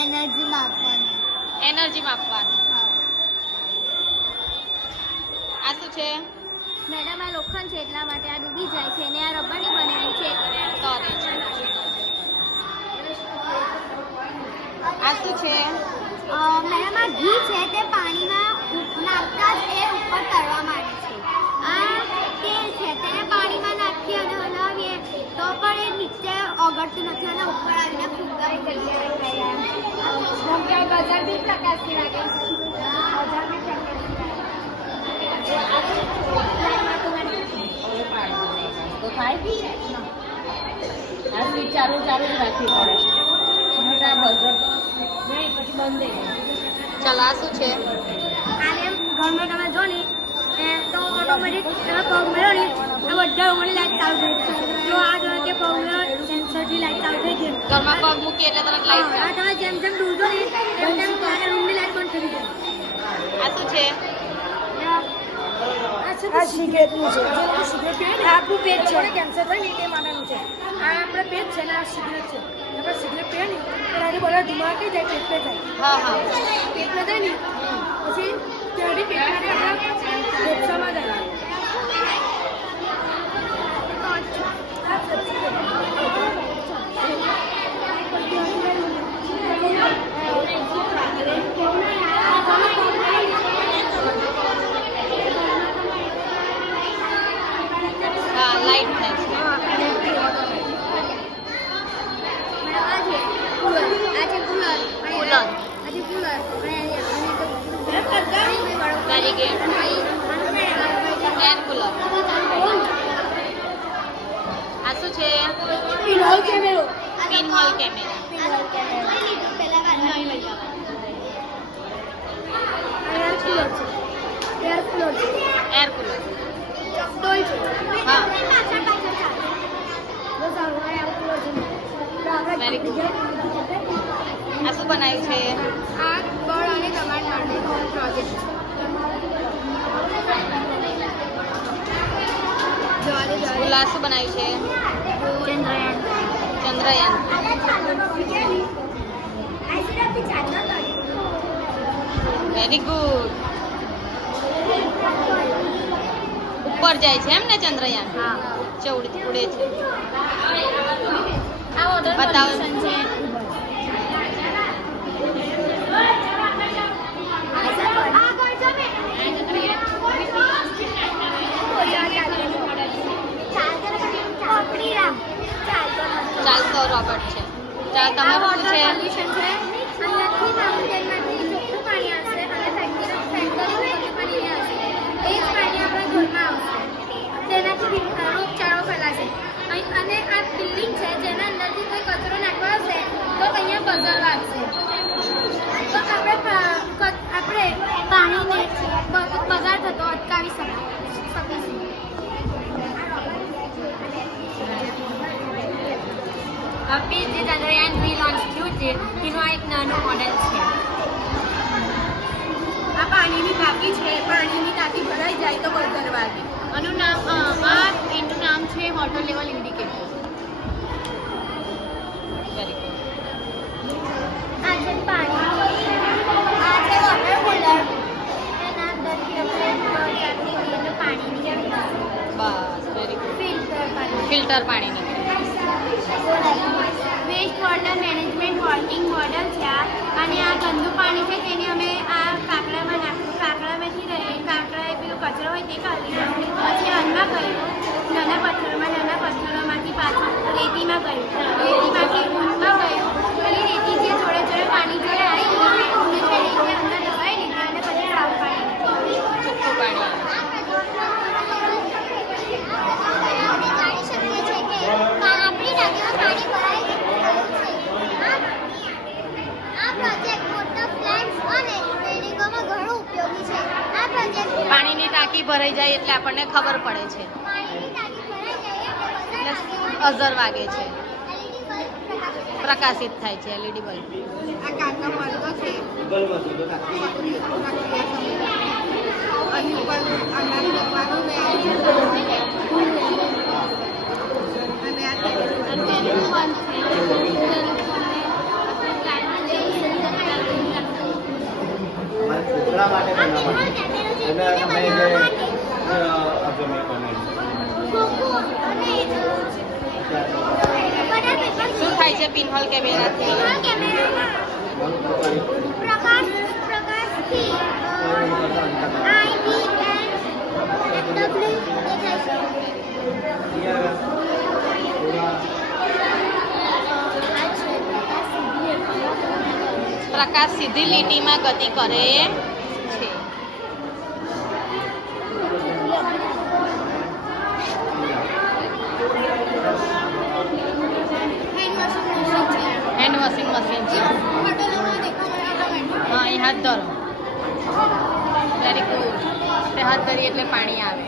Energy માપવાનું. Energy માપવાનું. આ શું છે? મેડમ આ લોખંડ છે એટલા માટે આ ડૂબી જાય છે અને આ રબરની બનેલી છે. સોરી. આ શું છે? મેડમ આ ઘી છે તે પાણીમાં નાખતા જ એ ઉપર તળવા માંડે છે. આ તેલ છે તેને પાણીમાં નાખી અને હલાવીએ તો પણ એ નીચે ઓગળતું નથી અને ઉપર આવીને ફૂંકાઈ કરી જાય. બજાર બી પ્રકાશથી લાગે છે. તો થાય આ સ્વીચ ચાલુ જ રાખવી પડે. મોટા બઝર તો નહીં પછી બંધ થઈ જાય. ચાલો આ શું છે? આને ઘરમાં તમે જો ને તો ઓટોમેટિક તમે પગ મેળો ને તો બધા રૂમની લાઈટ ચાલુ થઈ જાય. તો આ જો કે પગ મેળો સેન્સરથી લાઈટ ચાલુ થઈ જાય. ઘરમાં પગ મૂકી એટલે તરત લાઈટ આ તમે જેમ જેમ ડૂબો ને તેમ તેમ રૂમની લાઈટ બંધ થઈ જાય. આ શું છે? આ સિગરેટનું છે. જે લોકો સિગરેટ પીએ ને આખું પેજ છે ને કેન્સર થાય ને તે માટેનું છે. આ આપણે પેજ છે ને આ સિગરેટ છે. આપણે સિગરેટ પીએ ને ત્યારે બધા ધુમાડા થઈ જાય પેટ પે જાય. હા હા. પેટમાં જાય ને પછી ત્યાંથી પેટમાંથી આપણા ફેફસામાં જાય. હા લાઈટ થાય છે. Very good. Air cooler. આ શું છે? પિનહોલ કેમેરો. Pinhole camera. એર કુલર છે. Air cooler. ટોય છે. હા. બસ આ એર કુલર છે. Very good. આ શું બનાવ્યું છે? આ બળ અને દબાણ માટેનો પ્રોજેક્ટ છે. બોલો આ શું બનાવ્યું છે? ચંદ્રયાન. Very good. ઉપર જાય છે એમ ને ચંદ્રયાન? ઉચ્ચે ઉડે છે. આ વોટર બતાવો. પોલ્યુશન છે. ચાલતો રોબોટ છે. ચાલ તમારું શું છે? પોલ્યુશન છે. અહીંયાથી માઉન્ટેનમાંથી ચોખ્ખું પાણી આવશે અને ફેક્ટરીમાંથી પાણી આવશે. એ જ પાણી આપણા ઘરમાં આવશે. તેનાથી રોગચાળો ફેલાશે. અને આ બિલ્ડિંગ છે જેના અંદરથી કોઈ કચરો નાખવા આવશે તો અહીંયા બઝર વાગશે. તો આપણે પાણીને બગાડ થતો અટકાવી શકીશું. અભી જે ચંદ્રયાન 3 લોન્ચ થયું છે તેનું આ એક નાનું મોડેલ છે. આ પાણીની ટાંકી છે. પાણીની ટાંકી ભરાઈ જાય તો બઝર વાગે. એનું નામ એનું નામ છે water level indicator. Very good. આ છે પાણી. આ છે વોટર કુલર. એના અંદરથી આપણે પાણી નીકળે. બસ વેરી ગુડ. ફિલ્ટર પાણી. ફિલ્ટર પાણી નીકળે. Waste water management working model છે આ. અને આ ગંદુ પાણી છે તેને અમે આ કાકડામાં નાખ્યું. કાકડામાંથી પેલું કચરો હોય તે કાઢી પછી અન્નમાં કર્યું. નાના પથ્થરોમાંથી પાછું રેતીમાં કર્યું. રેતીમાંથી ઊંઘમાં કર્યું. અને રેતી જે જોડે જોડે પાણી જોડે આવી અને તે રેતી અંદર દબાઈ લીધી અને પછી સાફ પાણી ચોખ્ખું પાણી. પાણીની ટાંકી ભરાઈ જાય એટલે આપણને ખબર પડે છે. એટલે અઝર વાગે છે. પ્રકાશિત થાય છે એલઈડી બલ્બ. આ કાચનો પડદો છે. અહીં ઉપર અનાજ મૂકવાનું ને અને આ શેના માટે બનાવવાનું અને તમે જે આપણે મેં બનાવ્યું શું થાય છે પિનહોલ કેમેરાથી? પ્રકાશથી I, B, and W દેખાય છે. પ્રકાશ સીધી લીટીમાં ગતિ કરે છે. હેન્ડ વોશિંગ મશીન છે. હા એ હાથ ધરો. Very good. હાથ ધરીએ એટલે પાણી આવે.